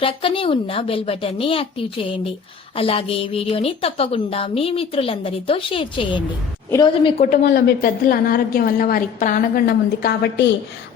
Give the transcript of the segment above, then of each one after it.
ప్రక్కనే ఉన్న బెల్ బటన్ని యాక్టివ్ చేయండి. అలాగే వీడియోని తప్పకుండా మీ మిత్రులందరితో షేర్ చేయండి. ఈ రోజు మీ కుటుంబంలో మీ పెద్దల అనారోగ్యం వల్ల వారికి ప్రాణగండం ఉంది కాబట్టి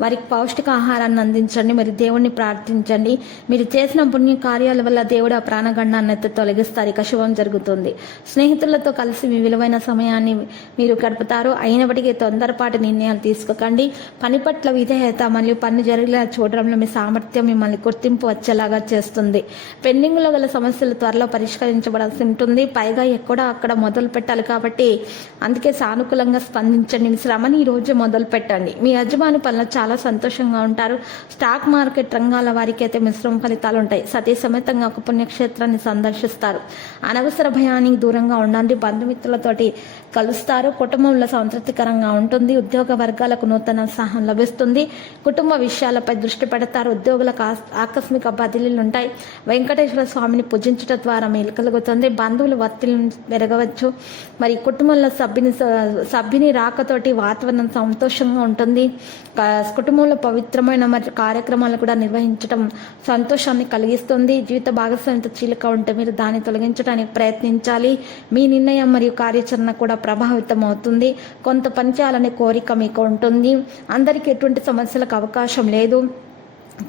వారికి పౌష్టికాహారాన్ని అందించండి మరి దేవుణ్ణి ప్రార్థించండి. మీరు చేసిన పుణ్య కార్యాల వల్ల దేవుడు ఆ ప్రాణగండాన్ని అయితే తొలగిస్తారు. ఇక శుభం జరుగుతుంది. స్నేహితులతో కలిసి మీ విలువైన సమయాన్ని మీరు గడుపుతారు. అయినప్పటికీ తొందరపాటు నిర్ణయాలు తీసుకోకండి. పని పట్ల విధేయత మరియు పని జరిగేలా చూడడంలో మీ సామర్థ్యం మిమ్మల్ని గుర్తింపు వచ్చేలాగా చేస్తుంది. పెండింగ్లో గల సమస్యలు త్వరలో పరిష్కరించబడాల్సి ఉంటుంది. పైగా ఎక్కడ అక్కడ మొదలు పెట్టాలి కాబట్టి అందుకే సానుకూలంగా స్పందించండి. మీ శ్రమని ఈ మొదలు పెట్టండి. మీ యజమాని పనులు చాలా సంతోషంగా ఉంటారు. స్టాక్ మార్కెట్ రంగాల వారికి అయితే మిశ్రమ ఫలితాలు ఉంటాయి. సతీ సమేతంగా ఒక పుణ్యక్షేత్రాన్ని సందర్శిస్తారు. అనవసర భయానికి దూరంగా ఉండండి. బంధుమిత్రులతోటి కలుస్తారు. కుటుంబంలో సంతృప్తికరంగా ఉంటుంది. ఉద్యోగ వర్గాలకు నూతన ఉత్సాహం లభిస్తుంది. కుటుంబ విషయాలపై దృష్టి పెడతారు. ఉద్యోగులకు ఆకస్మిక బదిలీలు ఉంటాయి వెంకటేశ్వర స్వామిని పూజించడం ద్వారా మేలు కలుగుతుంది. బంధువులు ఒత్తిడిని పెరగవచ్చు మరి కుటుంబంలో సభ్యుని సభ్యుని రాకతోటి వాతావరణం సంతోషంగా ఉంటుంది. కుటుంబంలో పవిత్రమైన మరి కార్యక్రమాలు కూడా నిర్వహించడం సంతోషాన్ని కలిగిస్తుంది. జీవిత భాగస్వామితో చీలిక ఉంటే మీరు దాన్ని తొలగించడానికి ప్రయత్నించాలి. మీ నిర్ణయం మరియు కార్యాచరణ కూడా ప్రభావితం అవుతుంది కొంత పని చేయాలనే కోరిక మీకు ఉంటుంది. అందరికీ ఎటువంటి సమస్యలకు అవకాశం లేదు.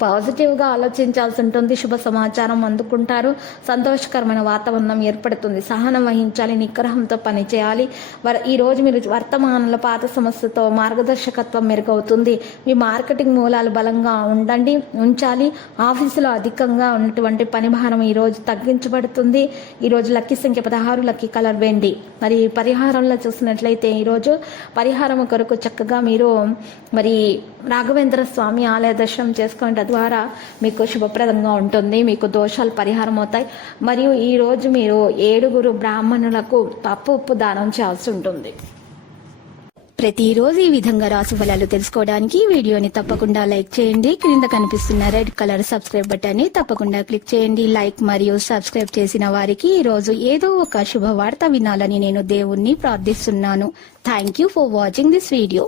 పాజిటివ్గా ఆలోచించాల్సి ఉంటుంది శుభ సమాచారం అందుకుంటారు. సంతోషకరమైన వాతావరణం ఏర్పడుతుంది. సహనం వహించాలి నిగ్రహంతో పనిచేయాలి. ఈరోజు మీరు వర్తమానంలో పాత సమస్యతో మార్గదర్శకత్వం మెరుగవుతుంది. మీ మార్కెటింగ్ మూలాలు బలంగా ఉండండి ఉంచాలి. ఆఫీసులో అధికంగా ఉన్నటువంటి పనిభారం ఈరోజు తగ్గించబడుతుంది. ఈరోజు లక్కీ సంఖ్య పదహారు లక్కీ కలర్ వెండి. మరి పరిహారంలో చూసినట్లయితే ఈరోజు పరిహారం కొరకు చక్కగా మీరు మరి రాఘవేంద్ర స్వామి ఆలయ దర్శనం చేసుకునే ద్వారా మీకు శుభప్రదంగా ఉంటుంది మీకు దోషాలు పరిహారం అవుతాయి. మరియు ఈరోజు మీరు ఏడుగురు బ్రాహ్మణులకు పప్పు ఉప్పు దానం చేయాల్సి ఉంటుంది. ప్రతిరోజు ఈ విధంగా రాసు ఫలాలు తెలుసుకోవడానికి వీడియోని తప్పకుండా లైక్ చేయండి. క్రింద కనిపిస్తున్న రెడ్ కలర్ సబ్స్క్రైబ్ బటన్ని తప్పకుండా క్లిక్ చేయండి. లైక్ మరియు సబ్స్క్రైబ్ చేసిన వారికి ఈ రోజు ఏదో ఒక శుభవార్త వినాలని నేను దేవుణ్ణి ప్రార్థిస్తున్నాను. Thank you for watching this video